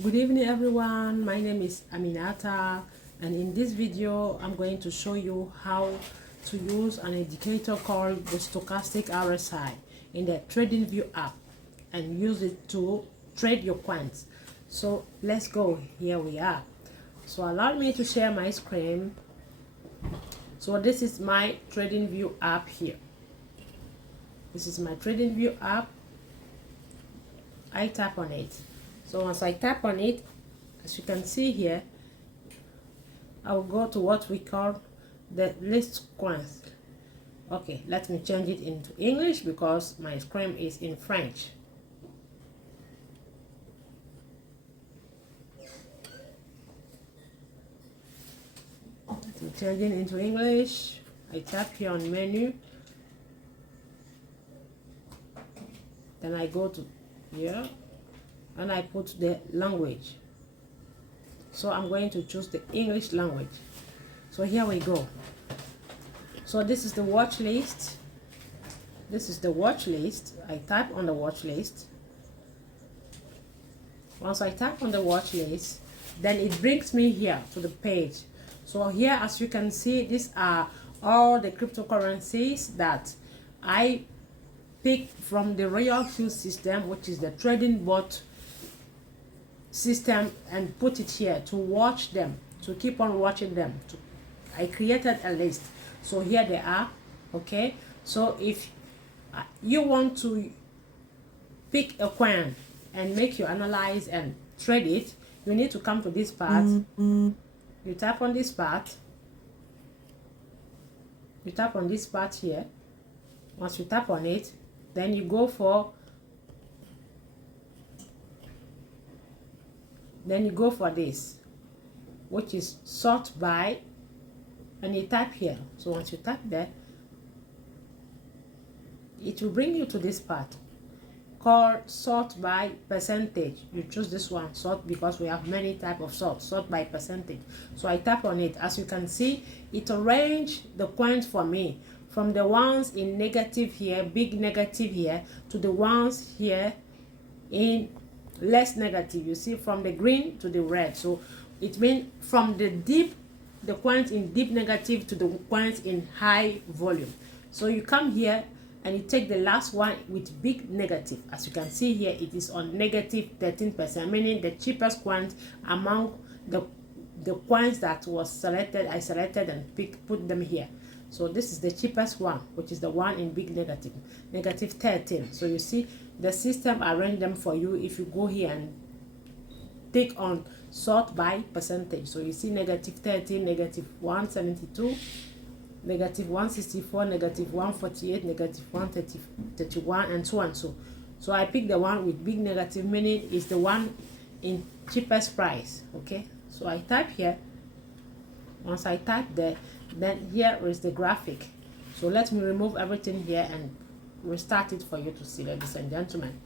Good evening everyone, my name is Aminata, and in this video I'm going to show you how to use an indicator called the Stochastic RSI in the TradingView app and use it to trade your coins. So let's go. Here we are. So allow me to share my screen. So this is my TradingView app here. This is my TradingView app. I tap on it. So once I tap on it, as you can see here, I will go to what we call the list coins. Okay, let me change it into English because my screen is in French. Let me change it into English. I tap here on menu. Then I go to here and I put the language. So I'm going to choose the English language. So here we go. So this is the watch list. This is the watch list. I tap on the watch list. Once I tap on the watch list, then it brings me here to the page. So here, as you can see, these are all the cryptocurrencies that I pick from the Royal Queue system, which is the trading bot system, and put it here to watch them, to keep on watching them. I created a list. So here they are. Okay, so if you want to pick a coin and make your analyze and trade it, you need to come to this part. You tap on this part. You tap on this part here. Once you tap on it, then you go for this, which is sort by, and you tap here. So once you tap there, it will bring you to this part called sort by percentage. You choose this one, sort, because we have many type of sort by percentage. So I tap on it. As you can see, it arranged the coins for me from the ones in negative here, big negative here, to the ones here in less negative. You see, from the green to the red. So it means from the coins in deep negative to the coins in high volume. So you come here and you take the last one with big negative. As you can see here, it is on negative 13%, meaning the cheapest coins among the coins that was selected. I selected and put them here. So this is the cheapest one, which is the one in big negative, negative 13. So you see, the system arranged them for you if you go here and take on sort by percentage. So you see negative 13, negative 172, negative 164, negative 148, negative 131, and so on. So I pick the one with big negative, meaning is the one in cheapest price. Okay, so I type here. Once I type there, then here is the graphic. So let me remove everything here and restart it for you to see, ladies and gentlemen.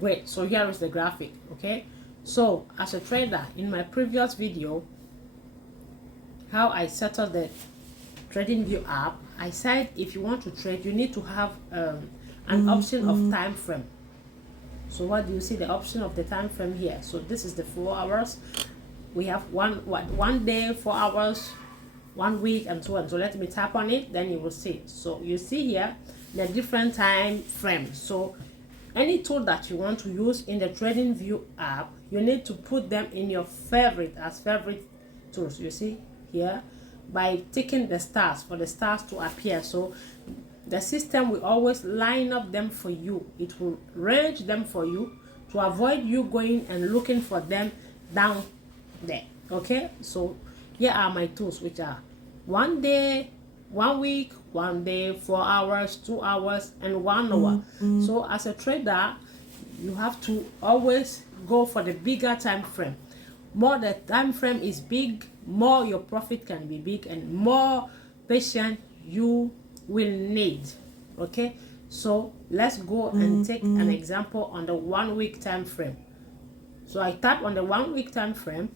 Great, so here is the graphic. Okay, so as a trader, in my previous video, how I settled the TradingView app, I said if you want to trade, you need to have an option of time frame. So what do you see? The option of the time frame here. So this is the 4 hours. We have one day, 4 hours, 1 week, and so on. So let me tap on it, then you will see. So you see here the different time frames. So any tool that you want to use in the TradingView app, you need to put them in your favorite tools. You see here, by ticking the stars for the stars to appear. So the system will always line up them for you. It will range them for you to avoid you going and looking for them down there. Okay, so here are my tools, which are 1 day, 1 week, 1 day, 4 hours, 2 hours, and 1 hour. So as a trader, you have to always go for the bigger time frame. More the time frame is big, more your profit can be big, and more patience you will need. Okay, so let's go and take an example on the 1 week time frame. So I tap on the 1 week time frame.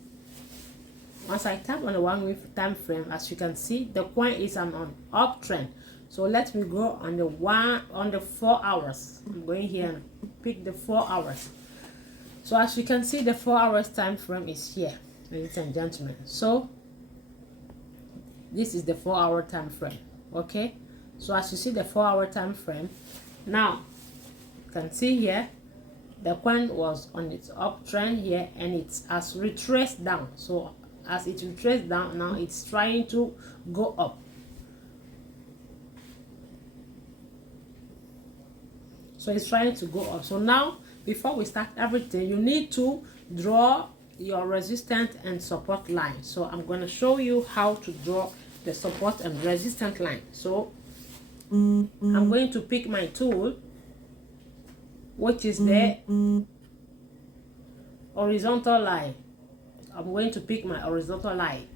Once I tap on the 1 week time frame, as you can see, the coin is on uptrend. So let me go on the 4 hours. I'm going here and pick the 4 hours. So as you can see, the 4 hours time frame is here, ladies and gentlemen. So this is the 4 hour time frame. Okay, so as you see the 4 hour time frame, now you can see here the coin was on its uptrend here, and it has retraced down. So as it retraced down, now it's trying to go up. So it's trying to go up. So now, before we start everything, you need to draw your resistance and support line. So I'm going to show you how to draw the support and resistance line. So I'm going to pick my tool, which is the horizontal line. I'm going to pick my horizontal line.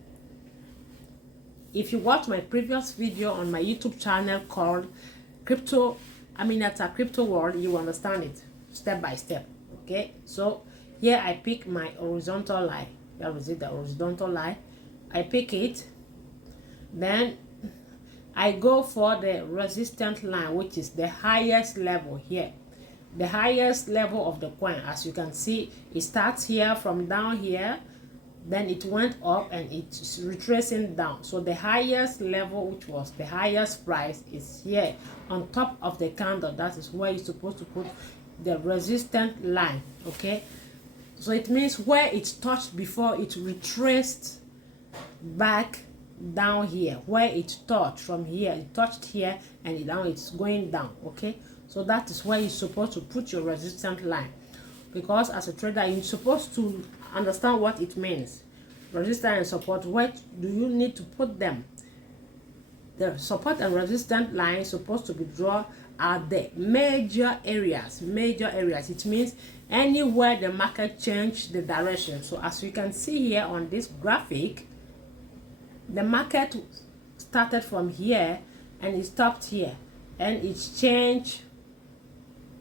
If you watch my previous video on my YouTube channel called Crypto, it's a crypto world, you understand it step by step. Okay, so here I pick my horizontal line. Here is it, the horizontal line. I pick it, then I go for the resistance line, which is the highest level here. The highest level of the coin, as you can see, it starts here from down here, then it went up and it's retracing down. So the highest level, which was the highest price, is here on top of the candle. That is where you're supposed to put the resistance line. Okay, so it means where it touched before, it retraced back down here. Where it touched from here, it touched here, and now it's going down. Okay, so that is where you're supposed to put your resistance line, because as a trader you're supposed to understand what it means. Resistance and support, where do you need to put them? The support and resistance line is supposed to be drawn at the major areas. It means anywhere the market change the direction. So as you can see here on this graphic, the market started from here and it stopped here, and it's changed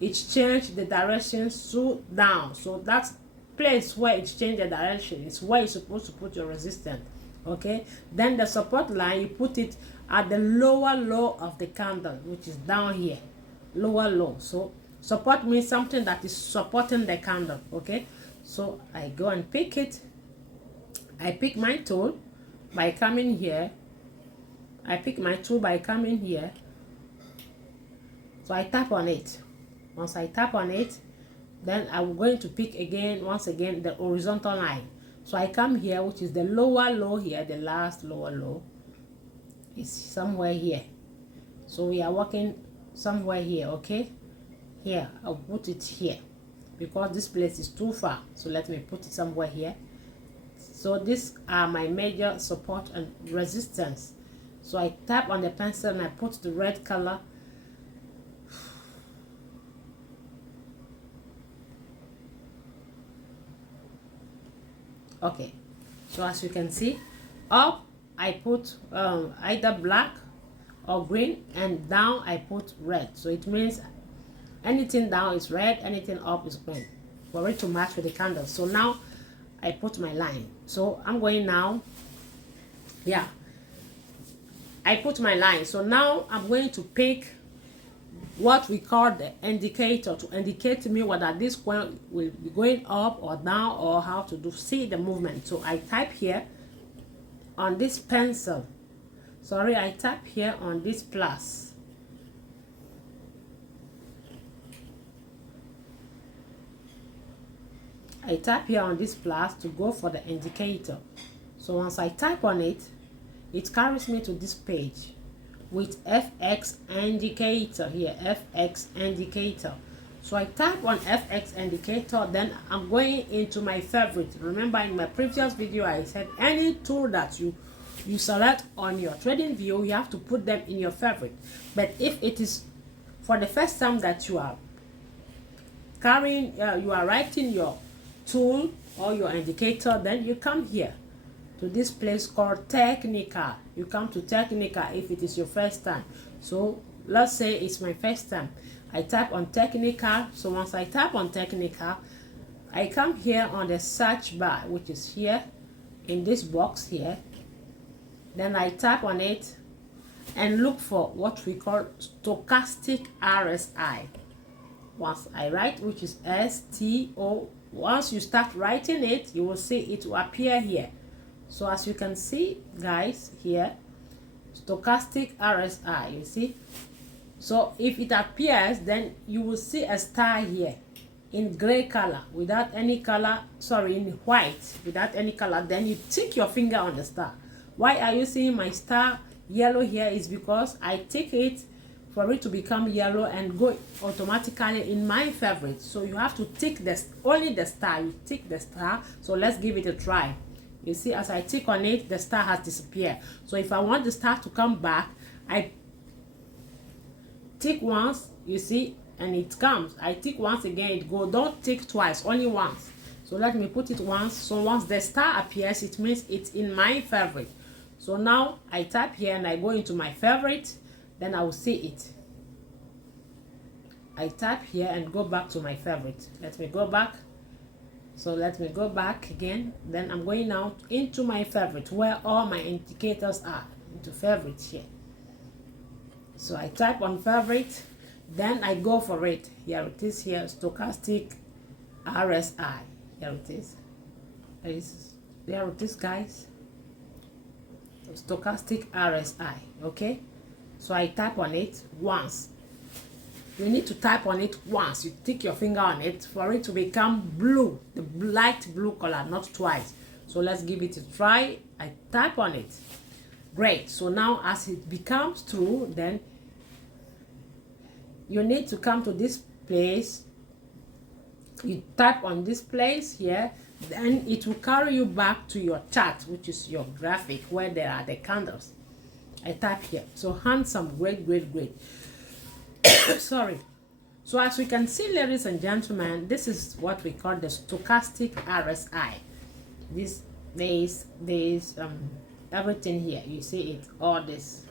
the direction to down. So that's place where it changed the direction is where you're supposed to put your resistance. Okay, then the support line, you put it at the lower low of the candle, which is down here, lower low. So support means something that is supporting the candle. Okay, so I go and pick it. I pick my tool by coming here. So I tap on it. Once I tap on it, then I'm going to pick once again the horizontal line. So I come here, which is the lower low here, the last lower low is somewhere here. So we are working somewhere here. Okay, here I'll put it here because this place is too far. So let me put it somewhere here. So these are my major support and resistance. So I tap on the pencil and I put the red color. Okay, so as you can see, up I put either black or green, and down I put red. So it means anything down is red, anything up is green, for it to match with the candle. So now I put my line. So I'm going now, yeah, I put my line. So now I'm going to pick what we call the indicator to indicate to me whether this coin will be going up or down, or how to see the movement. So I type here on this pencil, I tap here on this plus. I tap here on this plus to go for the indicator. So once I type on it, it carries me to this page with FX indicator here, FX indicator. So I tap on FX indicator, then I'm going into my favorite. Remember in my previous video I said any tool that you select on your trading view, you have to put them in your favorite. But if it is for the first time that you are carrying, you are writing your tool or your indicator, then you come here to this place called technical. You come to technical if it is your first time. So let's say it's my first time. I tap on technical. So once I tap on technical, I come here on the search bar, which is here. in this box here. Then I tap on it and look for what we call stochastic RSI. Once I write, which is STO, once you start writing it, you will see it will appear here. So as you can see, guys, here, stochastic RSI, you see. So if it appears, then you will see a star here in gray color without any color, sorry, in white without any color. Then you tick your finger on the star. Why are you seeing my star yellow here? Is because I tick it for it to become yellow and go automatically in my favorite. So you have to tick this, only the star, you tick the star. So let's give it a try. You see, as I tick on it, the star has disappeared. So if I want the star to come back, I tick once, you see, and it comes. I tick once again, it goes. Don't tick twice, only once. So let me put it once. So once the star appears, it means it's in my favorite. So now I tap here and I go into my favorite, then I will see it. I tap here and go back to my favorite. Let me go back. So let me go back again. Then I'm going now into my favorite where all my indicators are, into favorites here. So I type on favorite, then I go for it. Here it is, here, stochastic RSI. Here it is. There it is, guys. Stochastic RSI. Okay, so I tap on it once. You need to type on it once. You stick your finger on it for it to become blue, the light blue color, not twice. So let's give it a try. I tap on it. Great. So now as it becomes true, then you need to come to this place. You tap on this place here, then it will carry you back to your chart, which is your graphic where there are the candles. I tap here. So handsome, great, great, great. Sorry. So as we can see, ladies and gentlemen, this is what we call the stochastic RSI. This everything here, you see it, all this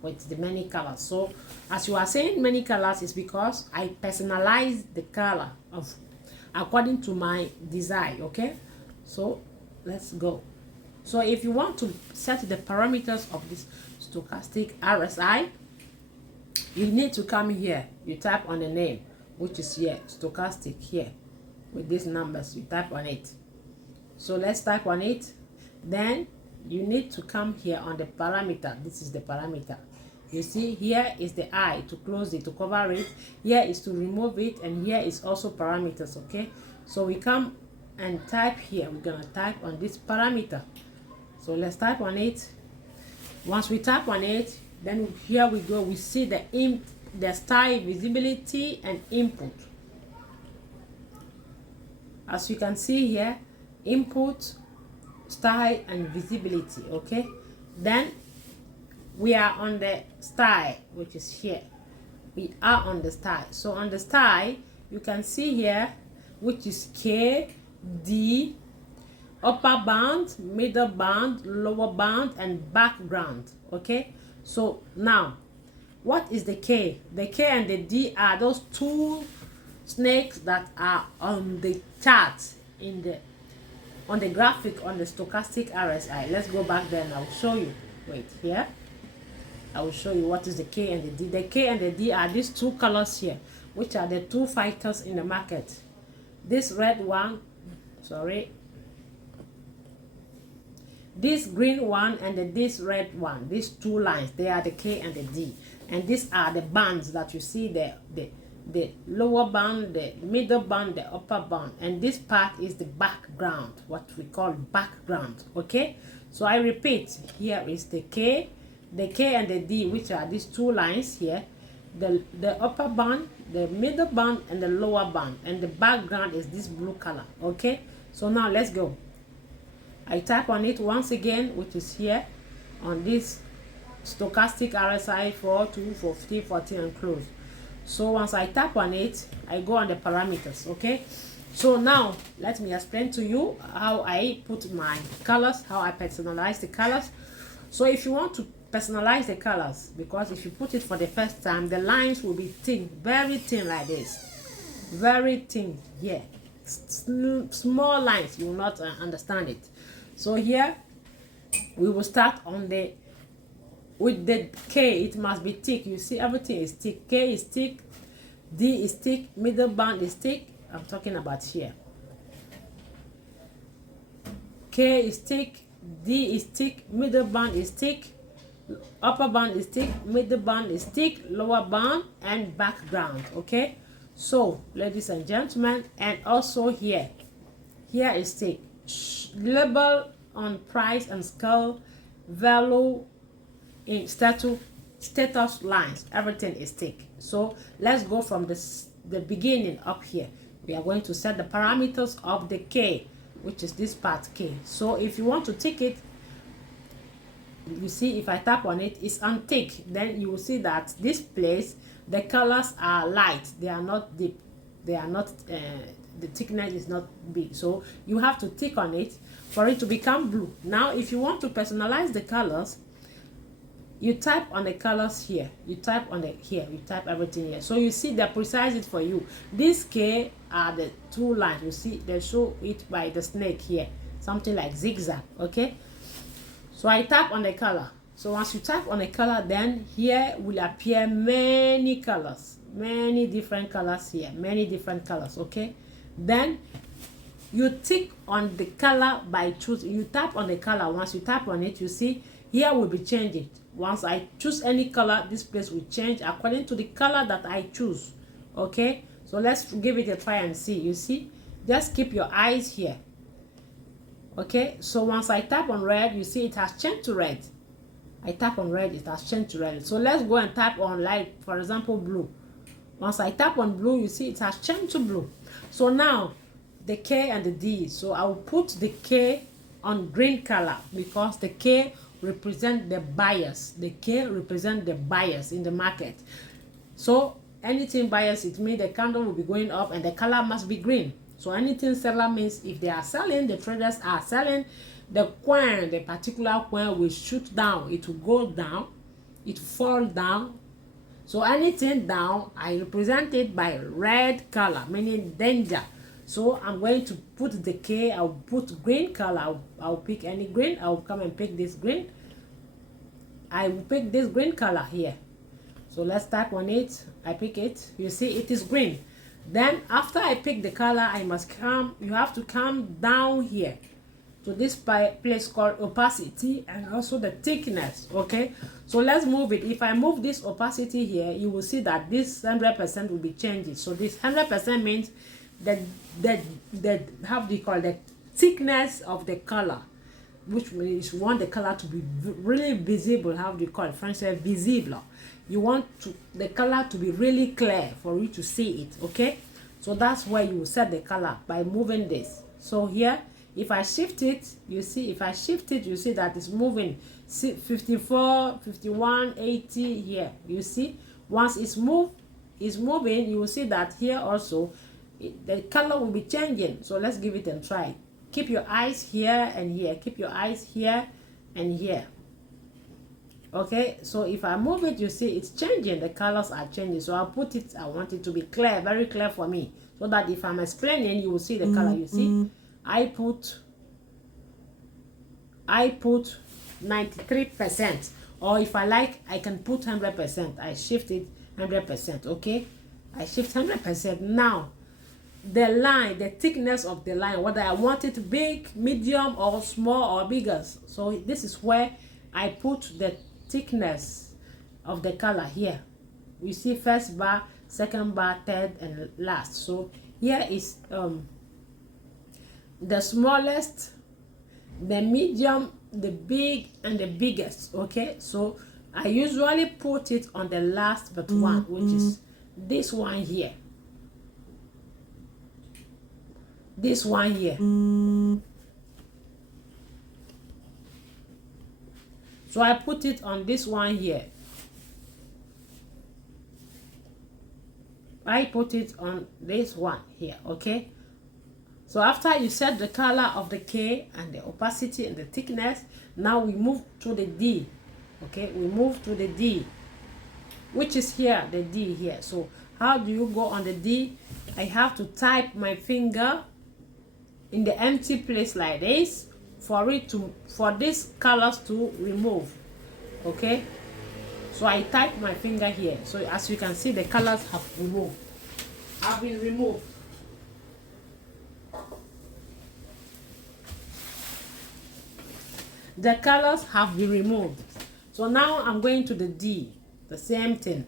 with the many colors. So as you are saying many colors, is because I personalize the color of according to my desire. Okay, so let's go. So if you want to set the parameters of this stochastic RSI, you need to come here. You tap on the name, which is here, stochastic, here with these numbers. You tap on it. So let's type on it. Then you need to come here on the parameter. This is the parameter. You see, here is the I to close it, to cover it. Here is to remove it, and here is also parameters. Okay, so we come and type here. We're gonna type on this parameter. So let's type on it. Once we tap on it, then here we go. We see the style, visibility, and input. As you can see here, input, style, and visibility. Okay, then we are on the style, which is here. We are on the style. So on the style, you can see here, which is K, D, upper band, middle band, lower band, and background. Okay, so now what is the K? The K and the D are those two snakes that are on the chart on the graphic on the stochastic RSI. Let's go back there and I'll show you. Wait, here I will show you what is the K and the D. The K and the D are these two colors here, which are the two fighters in the market. This red one, sorry, this green one and this red one, these two lines, they are the K and the D. And these are the bands that you see, the lower band, the middle band, the upper band. And this part is the background, what we call background. Okay, so I repeat, here is the K and the D, which are these two lines here, the upper band, the middle band, and the lower band, and the background is this blue color. Okay, so now let's go. I tap on it once again, which is here on this stochastic RSI 4, 2, 15, 14, and close. So once I tap on it, I go on the parameters. Okay, so now let me explain to you how I put my colors, how I personalize the colors. So if you want to personalize the colors, because if you put it for the first time, the lines will be thin, very thin like this, very thin here, small lines, you will not understand it. So here we will start on the with the K. It must be thick. You see, everything is thick. K is thick, D is thick, middle band is thick. I'm talking about here. K is thick, D is thick, middle band is thick, upper band is thick, middle band is thick, lower band, and background. Okay, so ladies and gentlemen, and also here is thick. Label on price and scale, value in status lines, everything is thick. So let's go from the beginning up here. We are going to set the parameters of the K, which is this part K. So if you want to tick it, you see, if I tap on it, it's untick. Then you will see that this place, the colors are light, they are not deep, they are not the thickness is not big. So you have to tick on it for it to become blue. Now if you want to personalize the colors, you type on the colors here, you type on the here, you type everything here. So you see they precise it for you. This K are the two lines, you see they show it by the snake here, something like zigzag. Okay, so I tap on the color. So once you tap on the color, then here will appear many colors, many different colors here, many different colors. Okay, then you tick on the color by choosing. You tap on the color. Once you tap on it, you see here will be changing. Once I choose any color, this place will change according to the color that I choose. Okay, so let's give it a try and see. You see, just keep your eyes here. Okay, so once I tap on red, you see it has changed to red. I tap on red, it has changed to red. So let's go and tap on, like for example, blue. Once I tap on blue, you see it has changed to blue. So now the K and the D. So I will put the K on green color because the K represent the buyers. The K represent the buyers in the market. So anything buyers, it means the candle will be going up and the color must be green. So anything seller means if they are selling, the traders are selling, the coin, the particular coin will shoot down. It will go down, it fall down. So anything down, I represent it by red color, meaning danger. So I'm going to put the K, I'll put green color. I'll pick any green. I'll come and pick this green. I will pick this green color here. So let's tap on it. I pick it. You see it is green. Then after I pick the color, I must come, you have to come down here to this place called opacity and also the thickness. Okay, so let's move it. If I move this opacity here, you will see that this 100% will be changing. So this 100% means that how do you call the thickness of the color, which means you want the color to be really visible. How do you call it? French say visible. You want the color to be really clear for you to see it. Okay, so that's where you set the color by moving this. So here, if I shift it, you see, if I shift it, you see that it's moving. See 54, 51, 80 here. You see, once it's moving, you will see that here also the color will be changing. So let's give it a try. Keep your eyes here and here. Keep your eyes here and here. Okay, so if I move it, you see it's changing. The colors are changing. So I'll put it, I want it to be clear, very clear for me, so that if I'm explaining, you will see the color. You see, I put 93%, or if I like, I can put 100%. I shift it 100%. Okay, I shift 100%. Now the line, the thickness of the line, whether I want it big, medium, or small, or bigger. So this is where I put the thickness of the color here. You see first bar, second bar, third, and last. So here is the smallest, the medium, the big, and the biggest. Okay, so I usually put it on the last but one, which is this one here. This one here. So I put it on this one here. I put it on this one here. Okay, so after you set the color of the K and the opacity and the thickness, now we move to the D. Okay, we move to the D, which is here, the D here. So how do you go on the D? I have to type my finger in the empty place like this, for these colors to remove. Okay, so I type my finger here, so as you can see the colors have been removed. The colors have been removed. So now I'm going to the D, the same thing.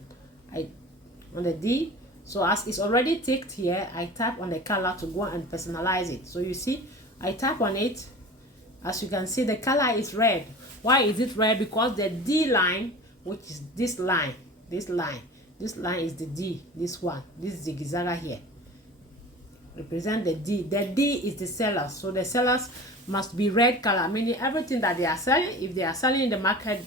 On the D, so as it's already ticked here, I tap on the color to go and personalize it. So you see, I tap on it. As you can see, the color is red. Why is it red? Because the D line, which is this line is the D. This one, this zigzag here, represent the D. The D is the sellers, so the sellers must be red color, meaning everything that they are selling, if they are selling in the market,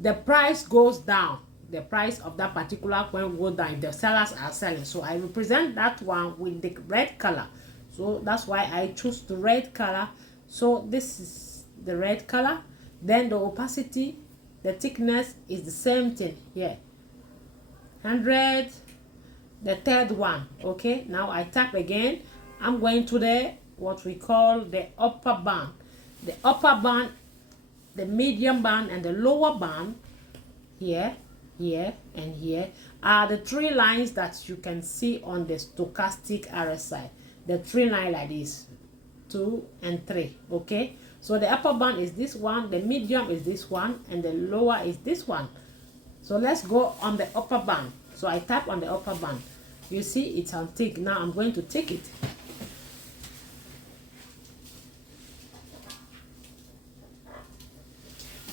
the price goes down. The price of that particular coin will go down if the sellers are selling. So I represent that one with the red color. So that's why I choose the red color. So this is the red color. Then the opacity, the thickness is the same thing here. 100, the third one. Okay, now I tap again. I'm going to the what we call the upper band. The upper band, the medium band, and the lower band here, here, and here are the three lines that you can see on the stochastic RSI. The three lines like this, 2 and 3. Okay, so the upper band is this one, the medium is this one, and the lower is this one. So let's go on the upper band. So I tap on the upper band. You see it's on tick. Now I'm going to tick it.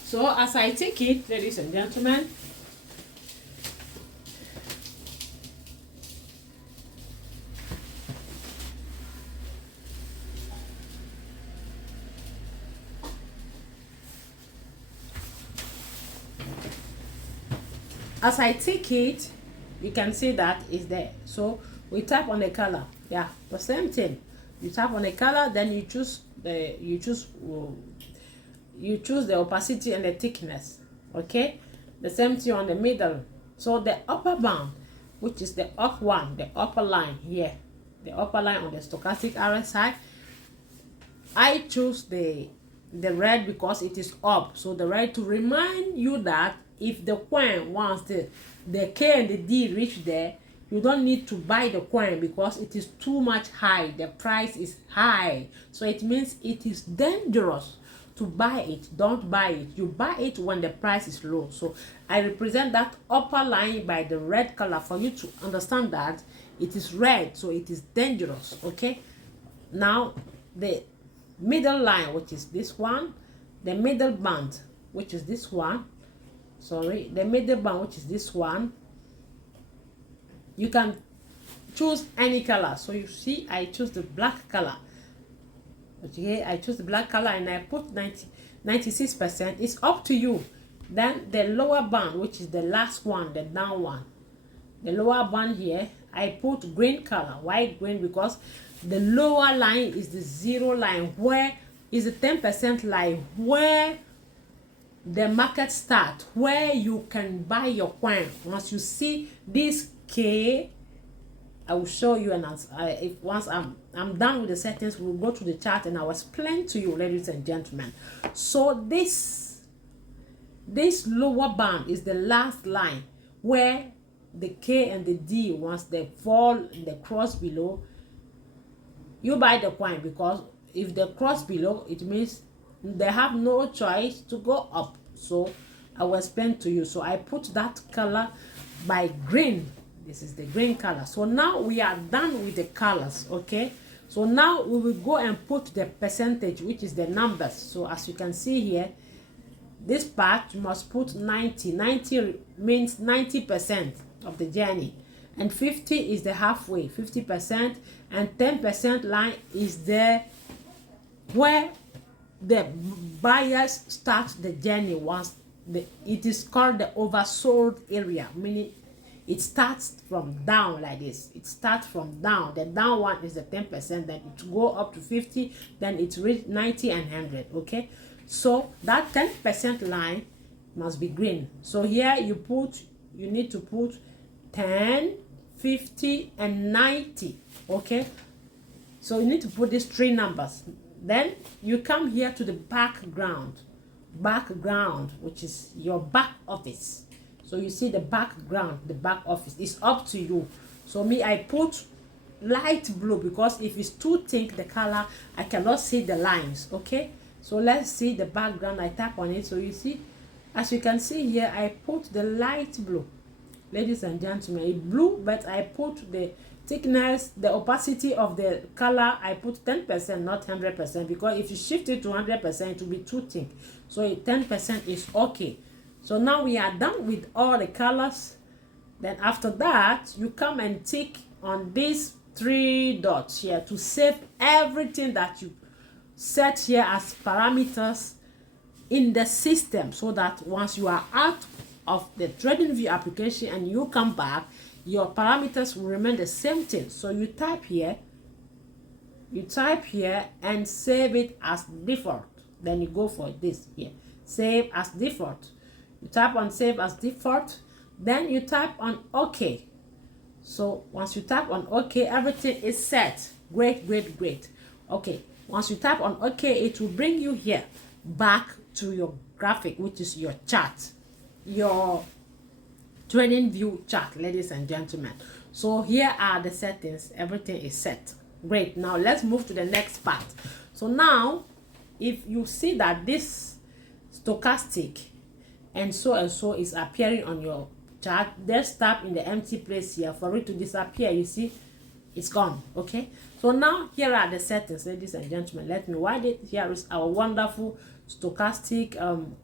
So as I tick it, ladies and gentlemen, as I tick it, you can see that it's there. So we tap on the color. Yeah, the same thing. You tap on the color, then you choose the opacity and the thickness. Okay, the same thing on the middle. So the upper band, which is the up one, the upper line here, the upper line on the stochastic RSI, I choose the red because it is up. So the red to remind you that if the coin, once the K and the D reach there, you don't need to buy the coin because it is too much high. The price is high, so it means it is dangerous to buy it. Don't buy it. You buy it when the price is low. So I represent that upper line by the red color for you to understand that it is red, so it is dangerous. Okay, now the middle line, which is this one, the middle band, which is this one, the middle band, which is this one, you can choose any color. So you see I choose the black color. Okay, I choose the black color and I put 96%. It's up to you. Then the lower band, which is the last one, the down one, the lower band here, I put green color. Why green? Because the lower line is the zero line, where is the 10% line, where the market start, where you can buy your coin. Once you see this K, I will show you, and if once I'm done with the settings, we'll go to the chart and I'll explain to you, ladies and gentlemen. So this lower band is the last line where the K and the D, once they fall in the cross below, you buy the coin, because if they cross below, it means they have no choice to go up. So I will explain to you. So I put that color by green. This is the green color. So now we are done with the colors. Okay, so now we will go and put the percentage, which is the numbers. So as you can see here, this part you must put 90. 90 means 90% of the journey, and 50 is the halfway, 50%, and 10% line is there where the buyers start the journey. Once it is called the oversold area, meaning it starts from down like this. It starts from down. The down one is the 10%, then it go up to 50, then it reach 90 and 100. Okay, so that 10% line must be green. So here you need to put 10, 50, and 90. Okay, so you need to put these three numbers. Then you come here to the background, which is your back office. So you see the background, the back office is up to you. So me, I put light blue because if it's too thick the color, I cannot see the lines. Okay, so let's see the background. I tap on it, so you see, as you can see here, I put the light blue, ladies and gentlemen. It's blue, but I put the thickness, the opacity of the color, I put 10%, not 100%, because if you shift it to 100%, it will be too thick. So 10% is okay. So now we are done with all the colors. Then after that, you come and tick on these 3 dots here to save everything that you set here as parameters in the system, so that once you are out of the TradingView application and you come back, your parameters will remain the same thing. So you type here and save it as default. Then you go for this here, save as default. You type on save as default, then you type on OK. So once you type on OK, everything is set. Great. Okay, once you type on OK, it will bring you here back to your graphic, which is your chart, your TradingView chart, ladies and gentlemen. So here are the settings. Everything is set. Great. Now let's move to the next part. So now, if you see that this stochastic and so is appearing on your chart, just tap in the empty place here for it to disappear. You see, it's gone. Okay, so now here are the settings, ladies and gentlemen. Let me write it. Here is our wonderful stochastic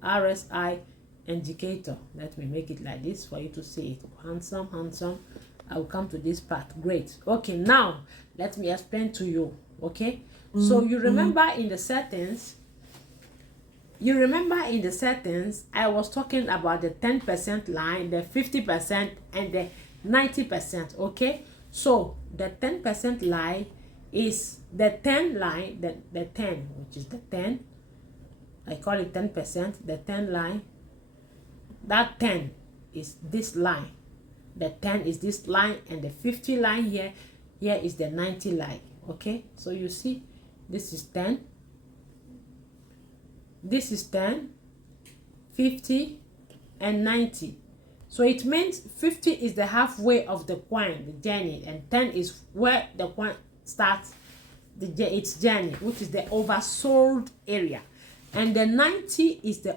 RSI indicator. Let me make it like this for you to see it. Handsome. I will come to this part. Great. Okay, now let me explain to you. Okay, so you remember in the settings, I was talking about the 10% line, the 50%, and the 90%. Okay, so the 10% line is the 10 line, the 10, which is the 10. I call it 10%. The 10 line, that 10 is this line, the 10 is this line, and the 50 line here is the 90 line. Okay, so you see, this is 10, this is 10, 50, and 90. So it means 50 is the halfway of the coin, the journey, and 10 is where the coin starts its journey, which is the oversold area, and the 90 is the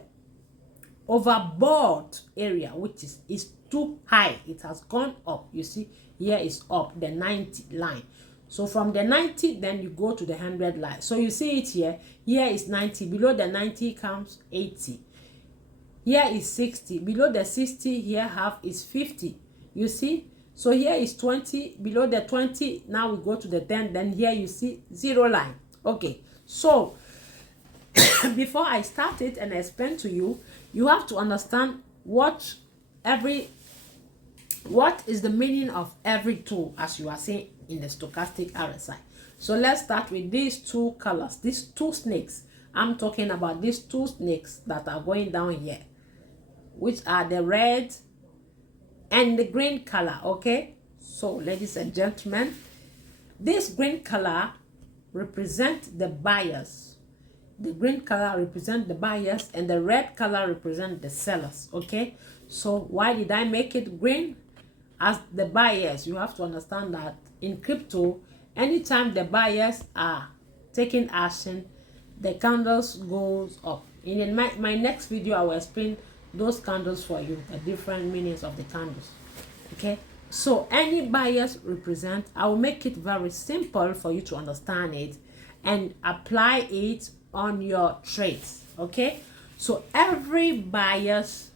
overbought area, which is too high. It has gone up. You see, here is up, the 90 line. So from the 90, then you go to the 100 line. So you see it here. Here is 90. Below the 90 comes 80. Here is 60. Below the 60, here half is 50. You see? So here is 20. Below the 20, now we go to the 10. Then here you see 0 line. Okay. So before I start it and explain to you, you have to understand what is the meaning of every tool, as you are saying in the stochastic RSI. So let's start with these two colors, these two snakes. I'm talking about these two snakes that are going down here, which are the red and the green color. Okay, so ladies and gentlemen, this green color represents the buyers. The green color represents the buyers, and the red color represents the sellers. Okay, so why did I make it green? As the buyers, you have to understand that in crypto, anytime the buyers are taking action, the candles goes up. In my next video, I will explain those candles for you, the different meanings of the candles. Okay, so any buyers represent, I will make it very simple for you to understand it and apply it on your trades. Okay, so every buyers,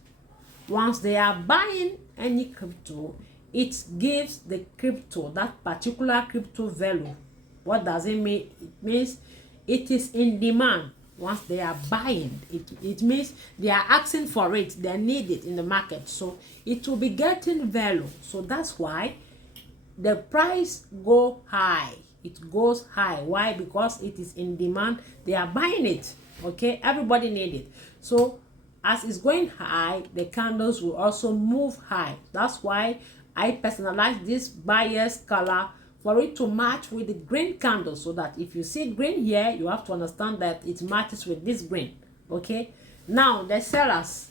once they are buying any crypto, it gives the crypto, that particular crypto, value. What does it mean? It means it is in demand. Once they are buying, it means they are asking for it, they need it in the market, so it will be getting value. So that's why the price go high. It goes high. Why? Because it is in demand, they are buying it. Okay, everybody need it. So as it's going high, the candles will also move high. That's why I personalize this buyer's color for it to match with the green candle, so that if you see green here, you have to understand that it matches with this green. Okay, now the sellers,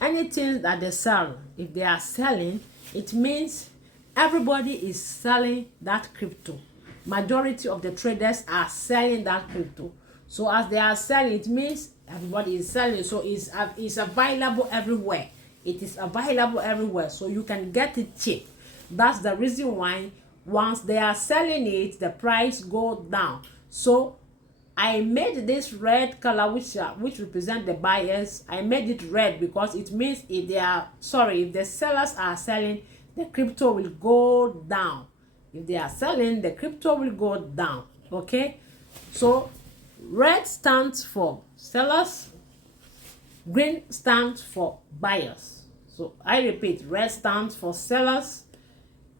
anything that they sell, if they are selling, it means everybody is selling that crypto. Majority of the traders are selling that crypto. So as they are selling, it means everybody is selling. So it's available everywhere. It is available everywhere, so you can get it cheap. That's the reason why once they are selling it, the price go down. So I made this red color, which represent the buyers. I made it red because it means if the sellers are selling, the crypto will go down. If they are selling, the crypto will go down. Okay, so red stands for sellers, green stands for buyers. So I repeat, red stands for sellers,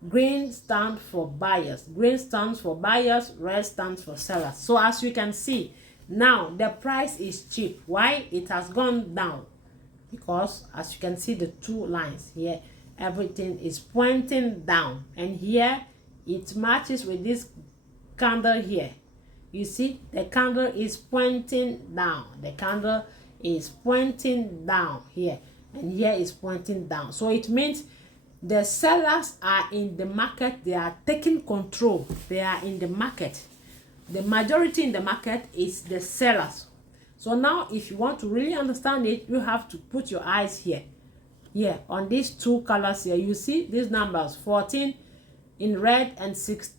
green stands for buyers. Green stands for buyers, red stands for sellers. So as you can see, now the price is cheap. Why? It has gone down because as you can see, the two lines here, everything is pointing down, and here it matches with this candle here. You see, the candle is pointing down. The candle is pointing down here, and here is pointing down. So it means the sellers are in the market. They are taking control. They are in the market. The majority in the market is the sellers. So now if you want to really understand it, you have to put your eyes here on these two colors here. You see these numbers, 14 in red and 6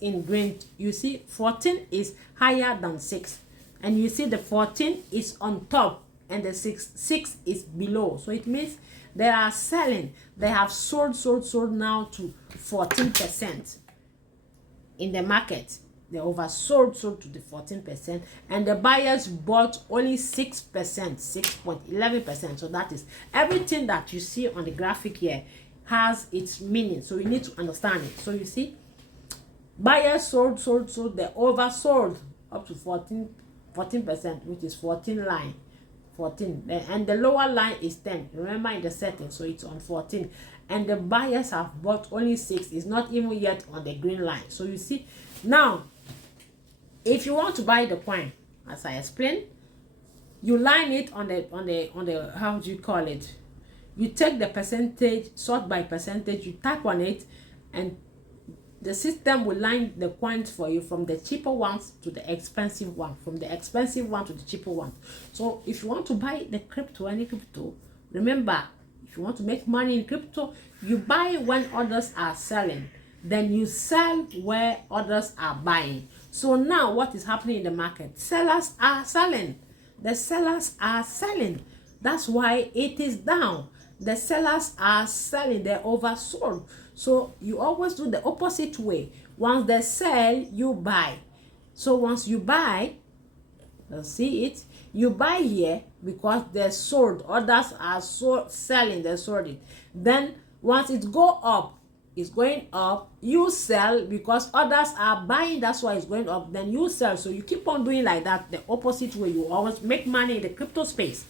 in green. You see 14 is higher than 6, and you see the 14 is on top and the 6 is below. So it means they are selling. They have sold now to 14% in the market. They oversold to the 14%, and the buyers bought only 6%, 6.11%. So that is everything that you see on the graphic here has its meaning. So you need to understand it. So you see, buyers sold, they oversold up to 14%, which is 14 line. 14, and the lower line is 10. Remember in the settings, so it's on 14, and the buyers have bought only 6. It's not even yet on the green line. So you see, now if you want to buy the coin, as I explained, you line it on the how do you call it, you take the percentage, sort by percentage, you tap on it, and the system will line the coins for you from the cheaper ones to the expensive one, from the expensive one to the cheaper one. So if you want to buy the crypto, any crypto, remember, if you want to make money in crypto, you buy when others are selling, then you sell where others are buying. So now what is happening in the market? Sellers are selling. The sellers are selling. That's why it is down. The sellers are selling. They're oversold. So you always do the opposite way. Once they sell, you buy. So once you buy, let's see it, you buy here because they sold. Others are selling. They sold it. Then once it go up, it's going up, you sell because others are buying. That's why it's going up. Then you sell. So you keep on doing like that, the opposite way. You always make money in the crypto space.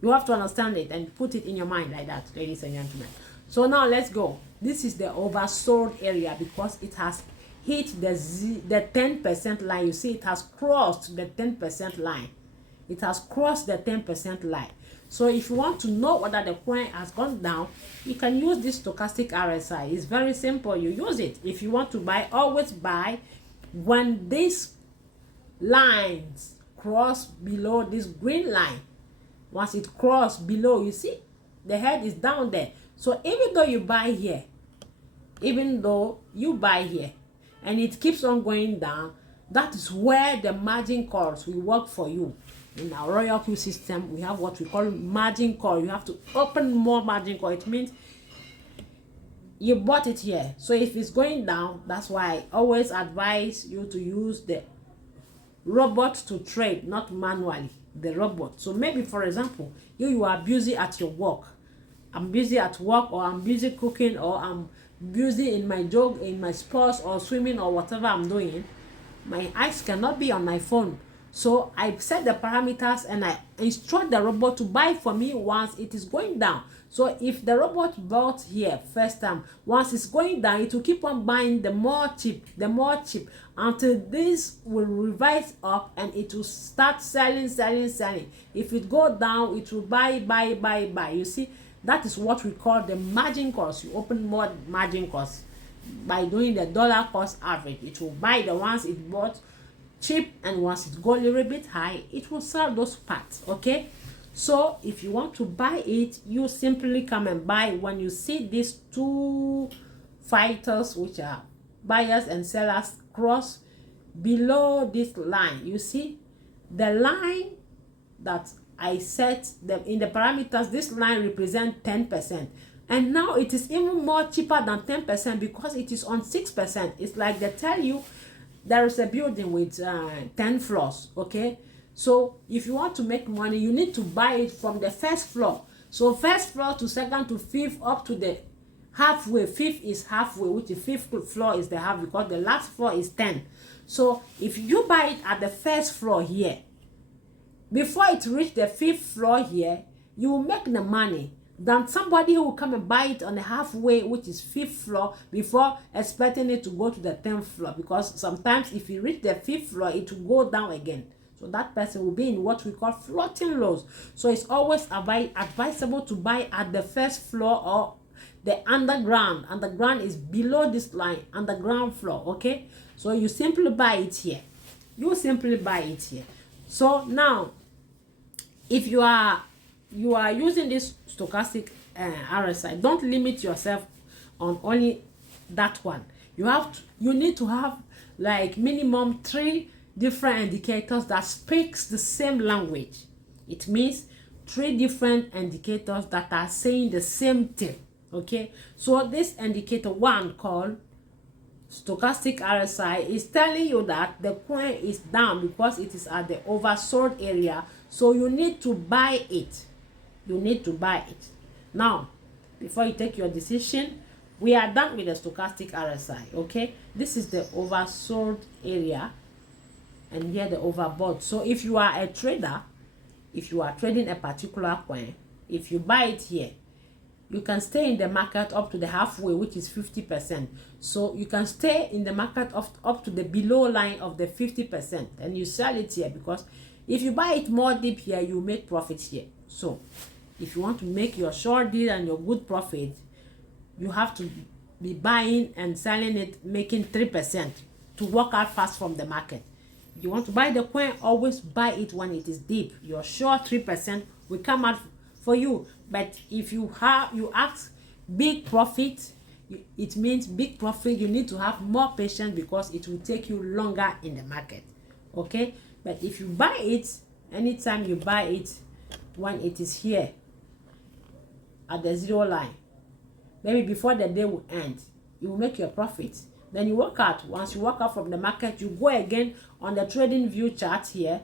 You have to understand it and put it in your mind like that, ladies and gentlemen. So now let's go. This is the oversold area because it has hit the 10% line. You see, it has crossed the 10% line. It has crossed the 10% line. So if you want to know whether the coin has gone down, you can use this stochastic RSI. It's very simple. You use it. If you want to buy, always buy when these lines cross below this green line. Once it crosses below, you see, the head is down there. So even though you buy here, and it keeps on going down, that is where the margin calls will work for you. In our Royal Q system, we have what we call margin call. You have to open more margin call. It means you bought it here. So if it's going down, that's why I always advise you to use the robot to trade, not manually, the robot. So maybe, for example, you are busy at your work. I'm busy at work, or I'm busy cooking, or I'm busy in my job, in my sports or swimming or whatever I'm doing. My eyes cannot be on my phone. So I set the parameters and I instruct the robot to buy for me once it is going down. So if the robot bought here first time, once it's going down, it will keep on buying the more cheap until this will revise up and it will start selling. If it go down, it will buy. You see, that is what we call the margin cost. You open more margin cost by doing the dollar cost average. It will buy the ones it bought cheap, and once it go a little bit high, it will sell those parts. Okay, so if you want to buy it, you simply come and buy. When you see these two fighters, which are buyers and sellers, cross below this line, you see the line that I set them in the parameters. This line represents 10%, and now it is even more cheaper than 10% because it is on 6%. It's like they tell you there is a building with 10 floors. Okay, so if you want to make money, you need to buy it from the first floor. So first floor to second to fifth up to the halfway. Fifth is halfway, which the fifth floor is the half, because the last floor is 10. So if you buy it at the first floor here, before it reach the fifth floor here, you will make the money than somebody who will come and buy it on the halfway, which is fifth floor, before expecting it to go to the 10th floor. Because sometimes if you reach the fifth floor, it will go down again. So that person will be in what we call floating lows. So it's always advisable to buy at the first floor or the underground. Underground is below this line, underground floor. Okay, so you simply buy it here. So now, if you are using this stochastic RSI, don't limit yourself on only that one. You need to have like minimum 3 different indicators that speaks the same language. It means 3 different indicators that are saying the same thing. Okay, so this indicator one called stochastic RSI is telling you that the coin is down because it is at the oversold area. So you need to buy it. Now, before you take your decision, we are done with the stochastic RSI. Okay, this is the oversold area, and here the overbought. So if you are a trader, if you are trading a particular coin, if you buy it here, you can stay in the market up to the halfway, which is 50%. So you can stay in the market up to the below line of the 50%, and you sell it here, because if you buy it more deep here, you make profits here. So if you want to make your short deal and your good profit, you have to be buying and selling it, making 3% to work out fast from the market. If you want to buy the coin, always buy it when it is deep. Your sure 3% will come out for you. But if you ask big profit, it means big profit. You need to have more patience because it will take you longer in the market. Okay, but if you buy it, anytime you buy it when it is here at the 0 line, maybe before the day will end, you will make your profit. Then you work out. Once you work out from the market, you go again on the trading view chart here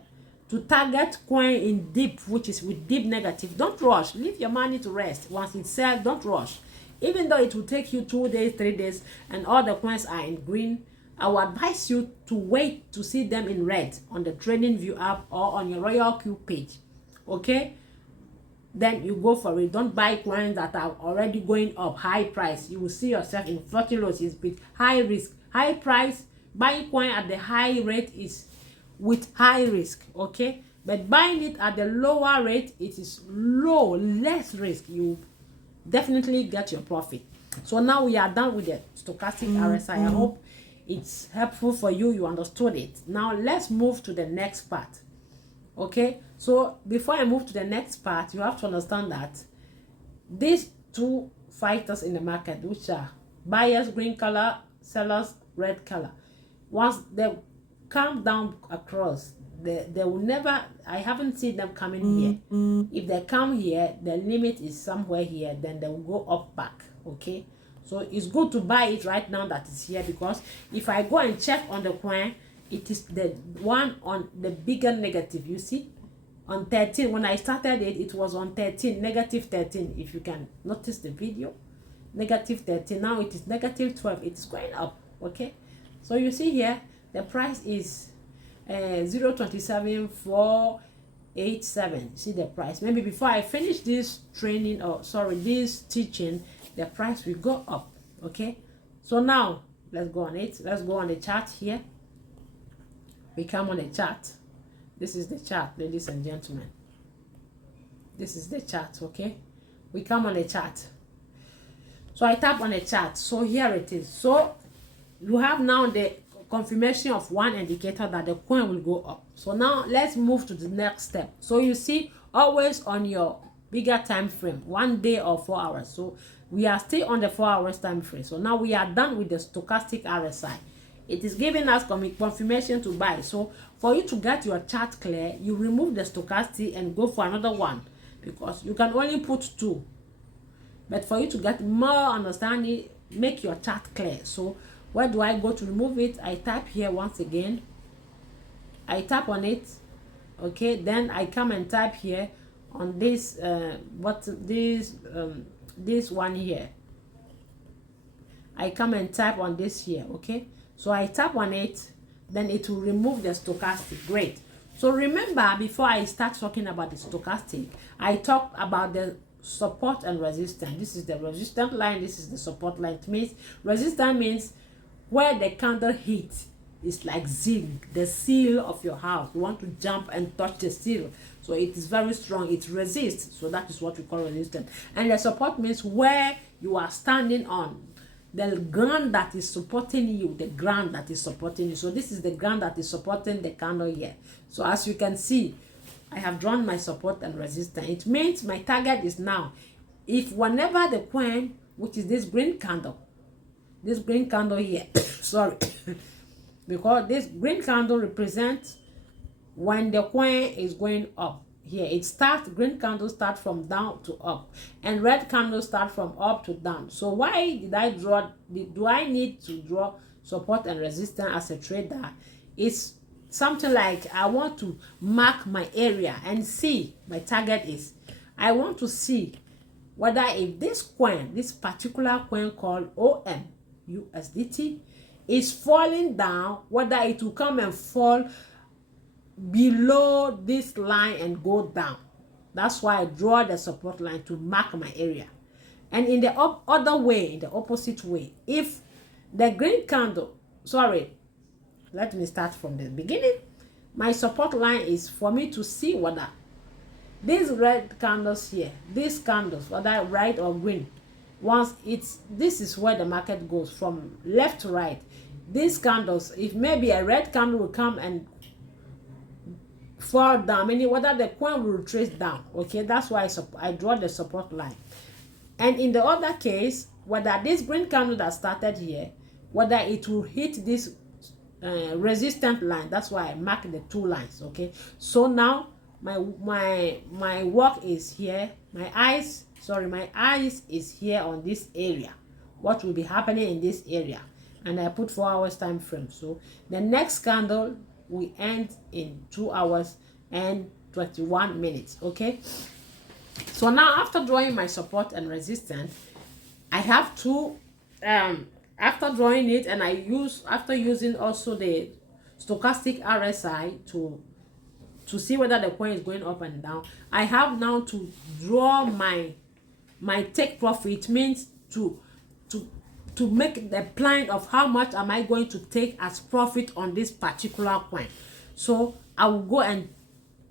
to target coin in deep, which is with deep negative. Don't rush. Leave your money to rest. Once it sells, don't rush. Even though it will take you 2 days, 3 days, and all the coins are in green, I will advise you to wait to see them in red on the trading view app or on your Royal Q page. Okay, then you go for it. Don't buy coins that are already going up high price. You will see yourself in floating loss. It's with high risk, high price. Buying coin at the high rate is with high risk. Okay, but buying it at the lower rate, it is less risk. You definitely get your profit. So now we are done with the stochastic RSI. I hope it's helpful for you. You understood it. Now let's move to the next part. Okay, so before I move to the next part, you have to understand that these two fighters in the market, which are buyers green color, sellers red color, once they come down across, they will never, I haven't seen them coming here. If they come here, the limit is somewhere here, then they will go up back. Okay, so it's good to buy it right now that is here, because if I go and check on the coin, it is the one on the bigger negative. You see, on 13, when I started it, it was on 13, negative 13. If you can notice the video, negative 13. Now it is negative 12. It's going up. Okay, so you see here, the price is 0.27487. See the price. Maybe before I finish this training, or sorry, this teaching, the price will go up. Okay, so now let's go on it. Let's go on the chart here. We come on the chart. This is the chart, ladies and gentlemen. This is the chart. Okay, we come on the chart. So I tap on the chart. So here it is. So you have now the confirmation of one indicator that the coin will go up. So now let's move to the next step. So you see, always on your bigger time frame, 1 day or 4 hours. So we are still on the 4 hours time frame. So now we are done with the stochastic RSI. It is giving us confirmation to buy. So for you to get your chart clear, you remove the stochastic and go for another one, because you can only put 2. But for you to get more understanding, make your chart clear. So where do I go to remove it? I tap here once again. I tap on it. Okay, then I come and type here on this this one here. I come and type on this here. Okay, so I tap on it, then it will remove the stochastic. Great. So remember, before I start talking about the stochastic, I talked about the support and resistance. This is the resistance line, this is the support line. It means resistance means where the candle hits is like zinc, the seal of your house. You want to jump and touch the seal, so it is very strong, it resists. So that is what we call resistance. And the support means where you are standing on, the ground that is supporting you, the ground that is supporting you. So this is the ground that is supporting the candle here. So as you can see, I have drawn my support and resistance. It means my target is now, if whenever the coin, which is this green candle here, sorry, because this green candle represents when the coin is going up. Here it starts, green candles start from down to up, and red candles start from up to down. So why did I draw, do I need to draw support and resistance as a trader? It's something like I want to mark my area and see my target is. I want to see whether if this coin, this particular coin called OM USDT, is falling down, whether it will come and fall below this line and go down. That's why I draw the support line to mark my area. And in the other way, in the opposite way, if the green candle, sorry, let me start from the beginning. My support line is for me to see whether these red candles here, these candles, whether red or green, once this is where the market goes from left to right. These candles, if maybe a red candle will come and fall down, meaning whether the coin will trace down. Okay, that's why I draw the support line. And in the other case, whether this green candle that started here, whether it will hit this resistant line. That's why I mark the 2 lines. Okay, so now my work is here. My eyes is here on this area. What will be happening in this area? And I put 4 hours time frame. So the next candle will end in 2 hours and 21 minutes. Okay, so now after drawing my support and resistance, I have to after drawing it, and after using also the stochastic RSI to see whether the coin is going up and down, I have now to draw my take profit. Means to make the plan of how much am I going to take as profit on this particular coin. So I will go and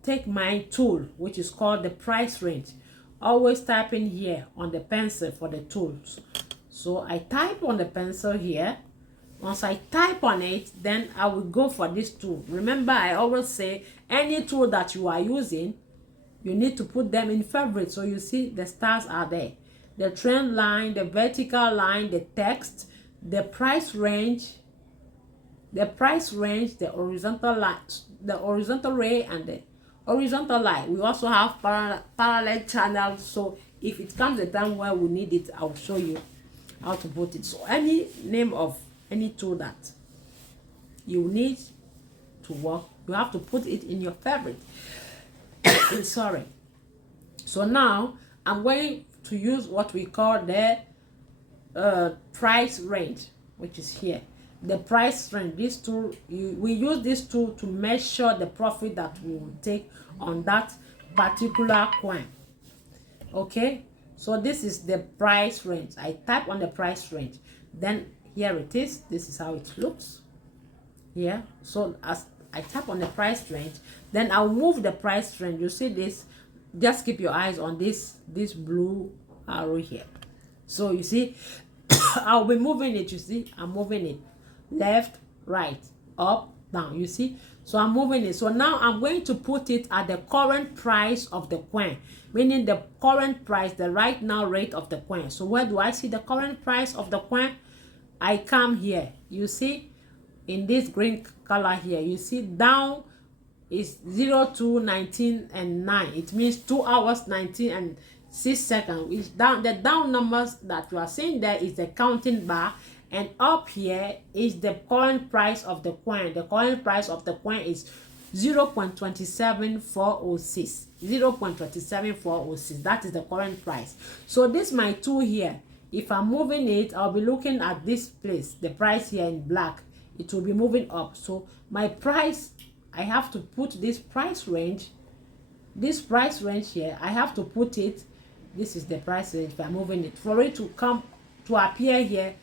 take my tool, which is called the price range. Always type in here on the pencil for the tools. So I type on the pencil here. Once I type on it, then I will go for this tool. Remember, I always say any tool that you are using, you need to put them in favorite. So you see the stars are there. The trend line, the vertical line, the text, the price range, the horizontal line, the horizontal ray, and the horizontal line. We also have parallel channels. So if it comes a time where we need it, I'll show you how to put it. So any name of any tool that you need to work, you have to put it in your favorite. Sorry. So now I'm going to use what we call the price range, which is here. the price range. This tool, we use this tool to measure the profit that we will take on that particular coin. Okay, so this is the price range. I type on the price range, then here it is. This is how it looks here. So as I tap on the price range, then I'll move the price range. You see this, just keep your eyes on this blue arrow here. So you see, I'll be moving it. You see, I'm moving it left, right, up, down. You see, so I'm moving it. So now I'm going to put it at the current price of the coin, meaning the current price, the right now rate of the coin. So where do I see the current price of the coin? I come here. You see, in this green color here, you see down is 0 to 19 and 9. It means 2 hours 19 and 6 seconds. It's down. The down numbers that you are seeing there is the counting bar, and up here is the current price of the coin. The current price of the coin is 0.27406. 0.27406. That is the current price. So this my tool here. If I'm moving it, I'll be looking at this place, the price here in black. It will be moving up. So my price, I have to put this price range here. I have to put it. This is the price range. If I'm moving it, for it to come to appear here,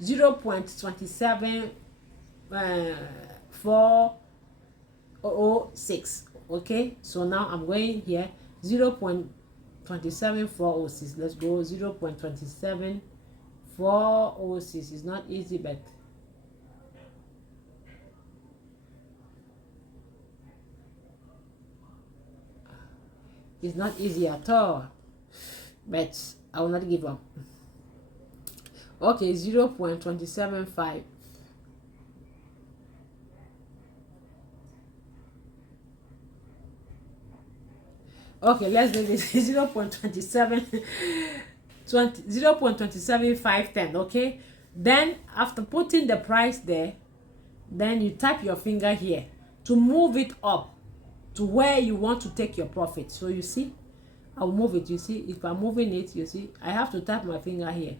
0.27406. Okay, so now I'm going here, 0.27406. let's go 0.27406. It's not easy, but it's not easy at all, but I will not give up. Okay, 0.275. Okay, let's do this. 0.27510. Okay, then after putting the price there, then you tap your finger here to move it up to where you want to take your profit. So you see, I'll move it. You see, if I'm moving it, you see, I have to tap my finger here.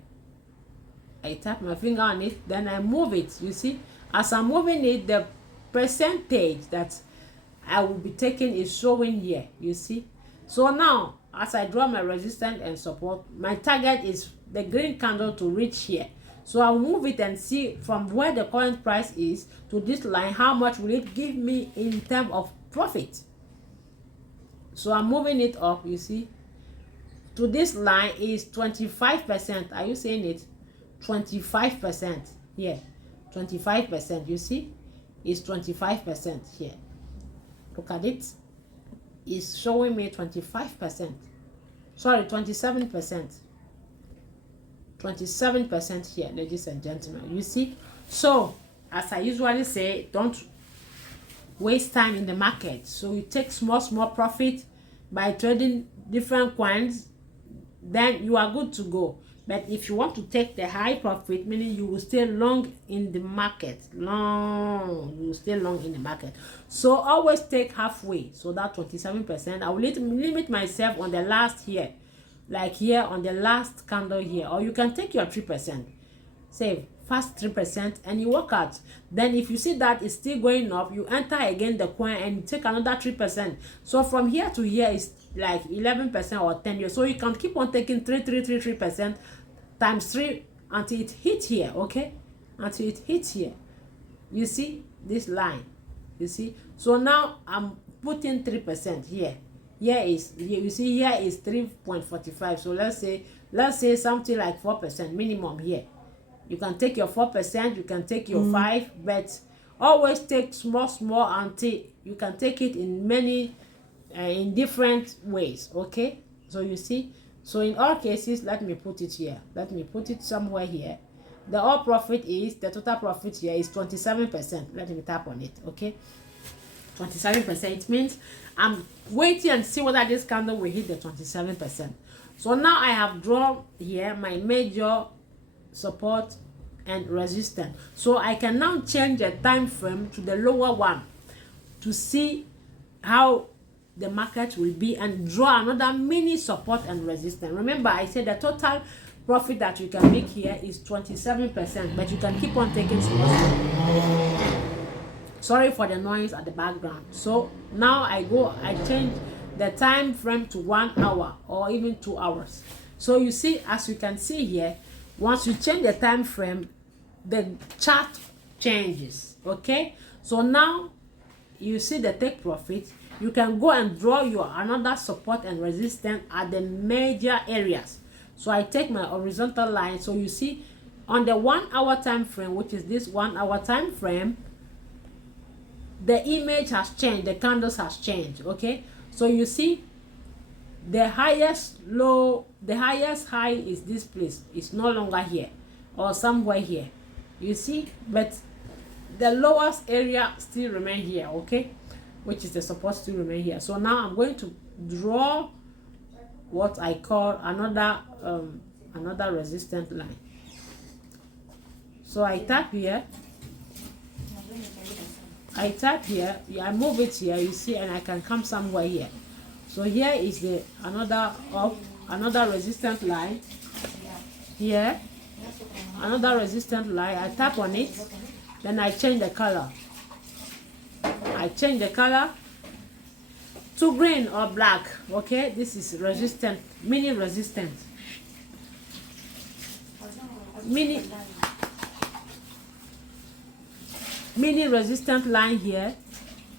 I tap my finger on it, then I move it. You see, as I'm moving it, the percentage that I will be taking is showing here. You see, so now as I draw my resistance and support, my target is the green candle to reach here. So I'll move it and see from where the current price is to this line, how much will it give me in terms of profit. So I'm moving it up, you see, to this line is 25%. Are you seeing it? 25% here. 25%, you see, is 25% here. Look at it. It's showing me 25%. Sorry, 27%. 27% here, ladies and gentlemen. You see, so as I usually say, don't waste time in the market. So you take small profit by trading different coins, then you are good to go. But if you want to take the high profit, meaning you will stay long in the market, you will stay long in the market. So always take halfway. So that 27%, I will limit myself on the last here, like here on the last candle here, or you can take your 3%, save fast 3%, and you work out. Then if you see that it's still going up, you enter again the coin and take another 3%. So from here to here is like 11% or 10 so you can keep on taking 3% times 3 until it hits here. Okay, until it hits here. You see this line, you see. So now I'm putting 3% here. You see here is 3.45. so let's say something like 4% minimum here. You can take your 4%, you can take your 5%, but always take small until you can take it in many in different ways. Okay, so you see, so in all cases, let me put it here, let me put it somewhere here. The total profit here is 27%. Let me tap on it. Okay, 27%. It means I'm waiting and see whether this candle will hit the 27%. So now I have drawn here my major support and resistance. So I can now change the time frame to the lower one to see how the market will be and draw another mini support and resistance. Remember, I said the total profit that you can make here is 27%, but you can keep on taking small. Sorry for the noise at the background. So now I change the time frame to 1 hour or even 2 hours. So you see, as you can see here, once you change the time frame, the chart changes. Okay, so now you see the take profit. You can go and draw your another support and resistance at the major areas. So I take my horizontal line. So you see on the 1 hour time frame, which is this 1 hour time frame, the image has changed, the candles has changed. Okay, so you see the highest low, the highest high is this place. It's no longer here or somewhere here, you see, but the lowest area still remain here. Okay, which is the support still remain here. So now I'm going to draw what I call another resistance line. So I tap here, I move it here, you see, and I can come somewhere here. So here is the another resistance line here, another resistance line. I tap on it, then I change the color. I change the color to green or black. Okay, this is resistant, mini resistant, mini resistant line here.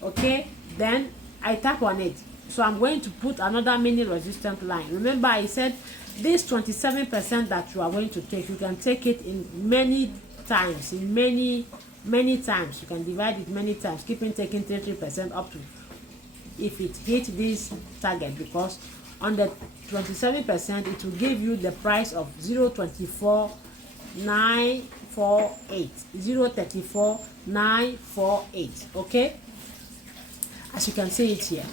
Okay, then I tap on it. So I'm going to put another mini resistant line. Remember I said this 27% that you are going to take, you can take it in many times, in many times. You can divide it many times, keeping taking 30% up to if it hit this target, because on the 27% it will give you the price of 0.24948, 0.34948. okay, as you can see it here.